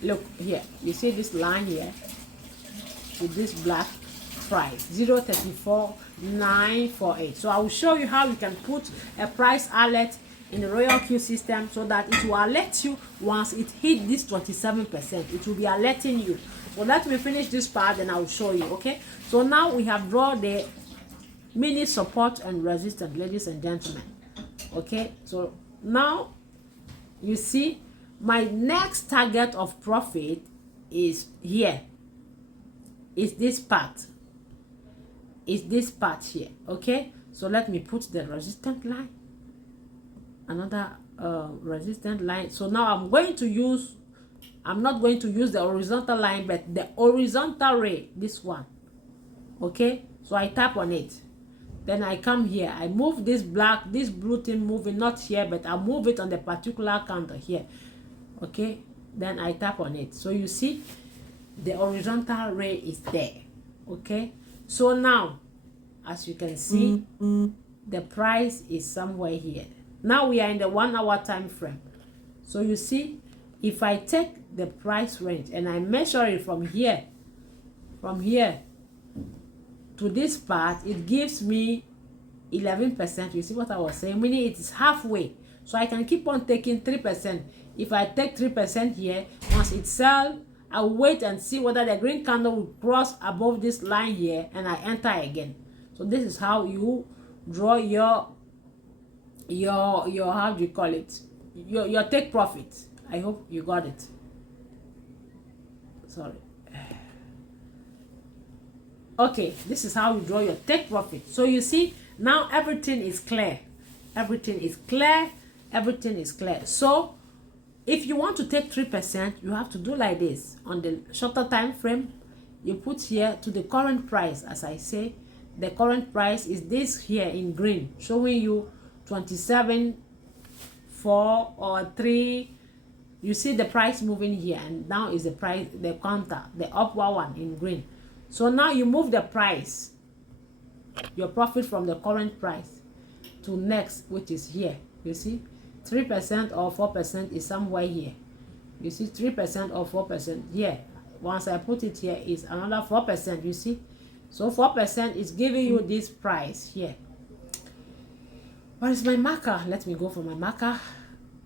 Look here, you see this line here with this black price 0.34948. So I will show you how you can put a price alert in the Royal Q system so that it will alert you once it hit this 27%. It will be alerting you. So let me finish this part and I will show you. Okay, so now we have drawn the mini support and resistance, ladies and gentlemen. Okay, so now you see my next target of profit is here, is this part, here. Okay, so let me put the resistance line, another resistance line. So now I'm not going to use the horizontal line, but the horizontal ray, this one. Okay, so I tap on it, then I come here, I move this blue thing moving, not here, but I move it on the particular counter here. Okay, then I tap on it. So you see the horizontal ray is there. Okay, so now as you can see, the price is somewhere here. Now we are in the 1 hour time frame. So you see, if I take the price range and I measure it from here to this part, it gives me 11%. You see what I was saying, meaning it is halfway. So I can keep on taking 3%. If I take 3% here, once it sells, I'll wait and see whether the green candle will cross above this line here, and I enter again. So this is how you draw your how do you call it, your take profit. I hope you got it. Sorry. Okay, this is how you draw your take profit. So you see now everything is clear. So if you want to take 3%, you have to do like this. On the shorter time frame, you put here to the current price. As I say, the current price is this here in green, showing you 27.4 or 3. You see the price moving here, and now is the price, the counter, the upward one in green. So now you move the price, your profit, from the current price to next, which is here. You see 3% or 4% is somewhere here. You see 3% or 4% here. Once I put it here is another 4%. You see, so 4% is giving you this price here. Where is my marker? Let me go for my marker.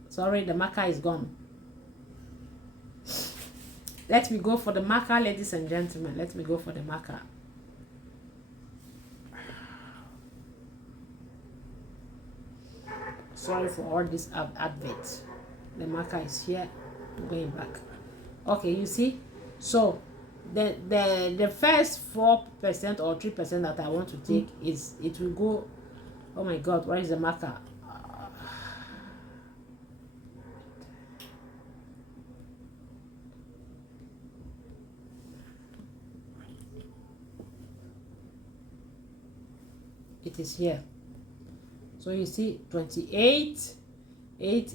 Sorry, the marker is gone. Let me go for the marker, ladies and gentlemen. Let me go for the marker. Sorry for all these adverts. The marker is here. I'm going back. Okay, you see. So the first 4% or 3% that I want to take is, it will go. Oh my God, where is the marker? It is here. So you see 28 8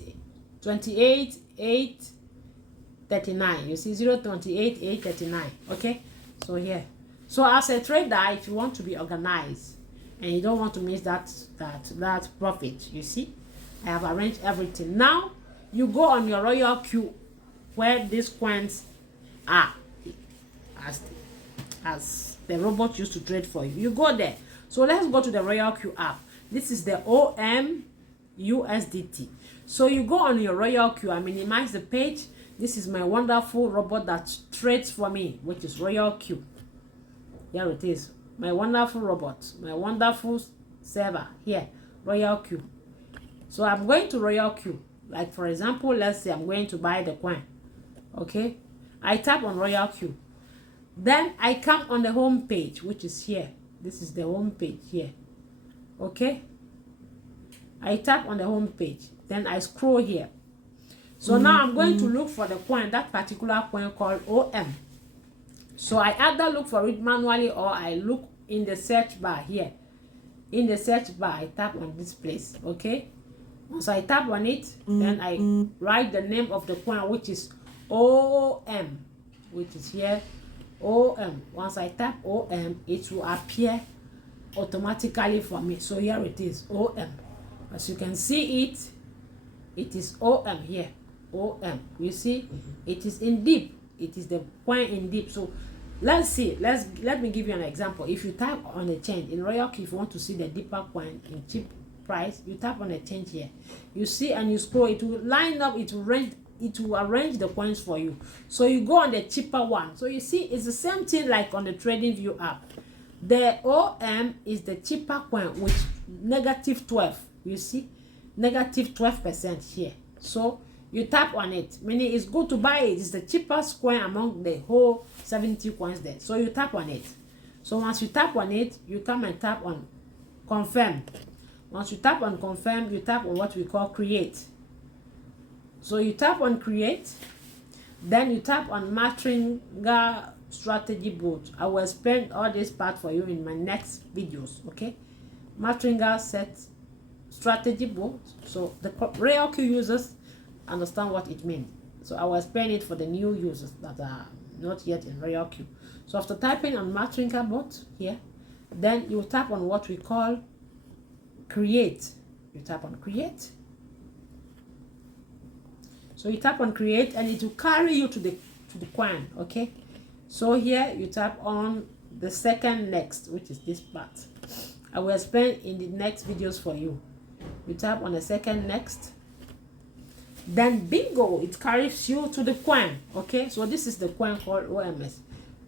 39. You see 028 8 39. Okay, so here. So as a trader, if you want to be organized and you don't want to miss that profit, you see, I have arranged everything. Now you go on your royal queue where these coins are, as the robot used to trade for you. You go there. So let's go to the royal queue app. This is the OM USDT. So you go on your royal queue. I minimize the page. This is my wonderful robot that trades for me, which is royal queue. Here it is, my wonderful robot, my wonderful server here, royal queue. So I'm going to royal queue. Like for example, let's say I'm going to buy the coin. Okay, I tap on royal queue. Then I come on the home page, which is here. This is the home page here. Okay, I tap on the home page, then I scroll here. So now I'm going to look for the coin, that particular coin called OM. So I either look for it manually or I look in the search bar here. In the search bar, I tap on this place. Okay, once I tap on it, then I write the name of the coin, which is OM, which is here, OM. Once I tap OM, it will appear automatically for me. So here it is, OM. As you can see it, it is OM here, OM. You see, it is in deep. It is the coin in deep. So let's see. Let me give you an example. If you tap on a change in royal queue, if you want to see the deeper coin in cheap price, you tap on a change here. You see, and you scroll. It will line up. It will arrange the coins for you. So you go on the cheaper one. So you see, it's the same thing like on the Trading View app. The OM is the cheaper coin with -12. You see, -12% here. So you tap on it, meaning it's good to buy it. It's the cheapest coin among the whole 70 coins there. So you tap on it. So once you tap on it, you come and tap on confirm. Once you tap on confirm, you tap on what we call create. So you tap on create, then you tap on Matringa strategy board. I will explain all this part for you in my next videos. Okay, Matringa set strategy board. So the royal queue users understand what it means. So I will explain it for the new users that are not yet in royal queue. So after typing on Matringa bot here, then you tap on what we call create. You tap on create. So you tap on create and it will carry you to the coin. Okay, so here you tap on the second next, which is this part. I will explain in the next videos for you. You tap on the second next, then bingo, it carries you to the coin. Okay, so this is the coin called OMS,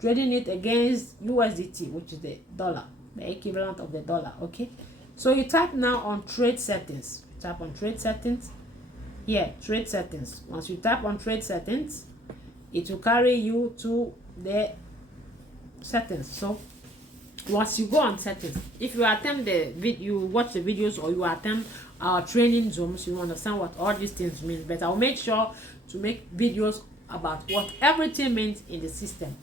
trading it against USDT, which is the dollar, the equivalent of the dollar. Okay, so you tap now on trade settings. Tap on trade settings here, trade settings. Once you tap on trade settings, it will carry you to the settings. So once you go on settings, if you attempt you watch the videos or you attempt our training zooms, you understand what all these things mean. But I'll make sure to make videos about what everything means in the system.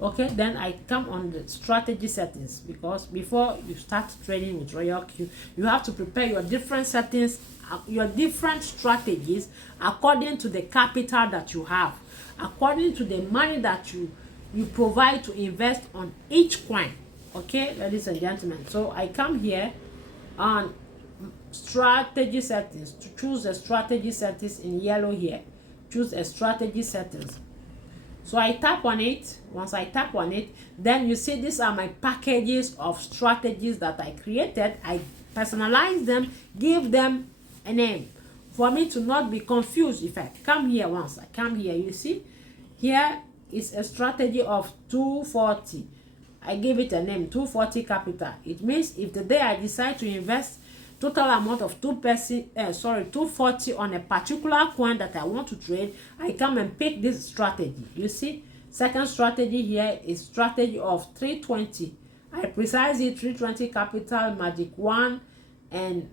Okay, then I come on the strategy settings, because before you start trading with royal queue, you have to prepare your different settings, your different strategies according to the capital that you have, according to the money that you provide to invest on each coin. Okay, ladies and gentlemen, so I come here on strategy settings to choose a strategy settings in yellow here. Choose a strategy settings. So I tap on it. Once I tap on it, then you see these are my packages of strategies that I created. I personalize them, give them a name for me to not be confused. If I come here, once I come here, you see here is a strategy of 240. I give it a name, 240 capital. It means if the day I decide to invest total amount of 240 on a particular coin that I want to trade, I come and pick this strategy. You see, second strategy here is strategy of 320. I precise it 320 capital, magic 1, and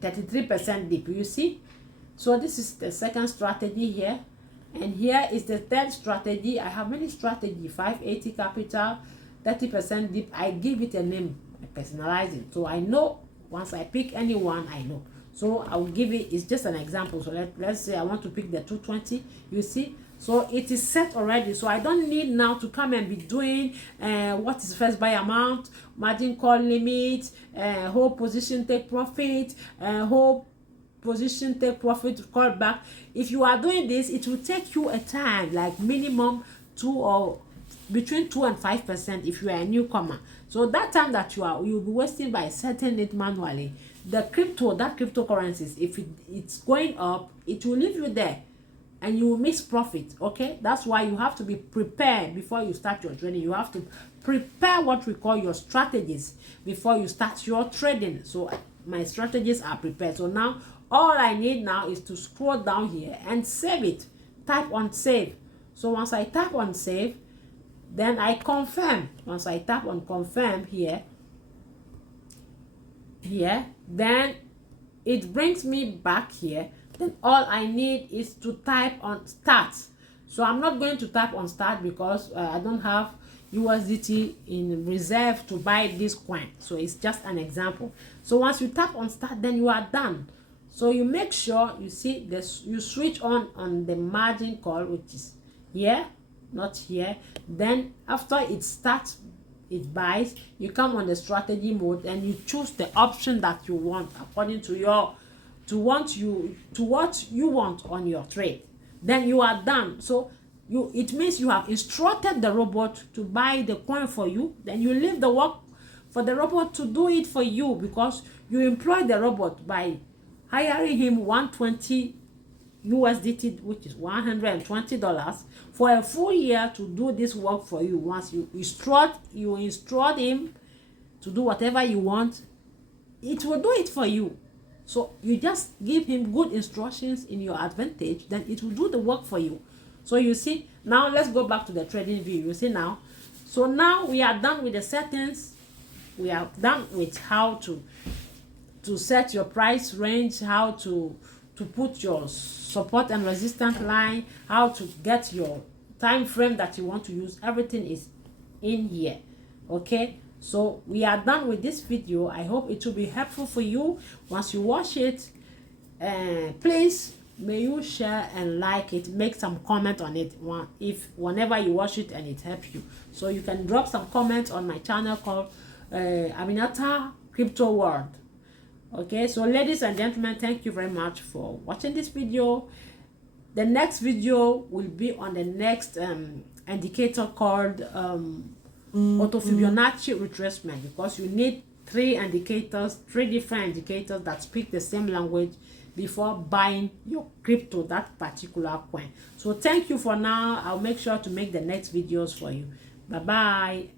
33% dip. You see, so this is the second strategy here, and here is the third strategy. I have many strategy, 580 capital, 30% dip. I give it a name, I personalize it, so I know once I pick any one, I know. So I will give it, it's just an example. So let's say I want to pick the 220. You see, so it is set already, so I don't need now to come and be doing what is first buy amount, margin call limit, whole position take profit, whole position take profit call back. If you are doing this, it will take you a time, like minimum 2 or between 2 and 5% if you are a newcomer. So that time that you'll be wasting by setting it manually. That cryptocurrencies, if it's going up, it will leave you there and you will miss profit. Okay, that's why you have to be prepared before you start your trading. You have to prepare what we call your strategies before you start your trading. So my strategies are prepared. So now all I need now is to scroll down here and save it. Type on save. So once I tap on save, then I confirm. Once I tap on confirm here, then it brings me back here. Then all I need is to type on start. So I'm not going to type on start because I don't have USDT in reserve to buy this coin. So it's just an example. So once you tap on start, then you are done. So you make sure you see this, you switch on the margin call, which is here, not here. Then after it starts, it buys, you come on the strategy mode and you choose the option that you want according to your what you want on your trade. Then you are done. So it means you have instructed the robot to buy the coin for you. Then you leave the work for the robot to do it for you, because you employ the robot by hiring him 120 USDT, which is $120, for a full year to do this work for you. Once you instruct him to do whatever you want, it will do it for you. So you just give him good instructions in your advantage, then it will do the work for you. So you see, now let's go back to the trading view. You see now, so now we are done with the settings. We are done with how to set your price range, how to put your support and resistance line, how to get your time frame that you want to use. Everything is in here. Okay, so we are done with this video. I hope it will be helpful for you. Once you watch it, please may you share and like it, make some comment on it whenever you watch it and it helps you. So you can drop some comments on my channel called Aminata Crypto World. Okay, so ladies and gentlemen, thank you very much for watching this video. The next video will be on the next indicator called Auto Fibonacci retracement, because you need three different indicators that speak the same language before buying your crypto, that particular coin. So thank you for now. I'll make sure to make the next videos for you. Bye bye.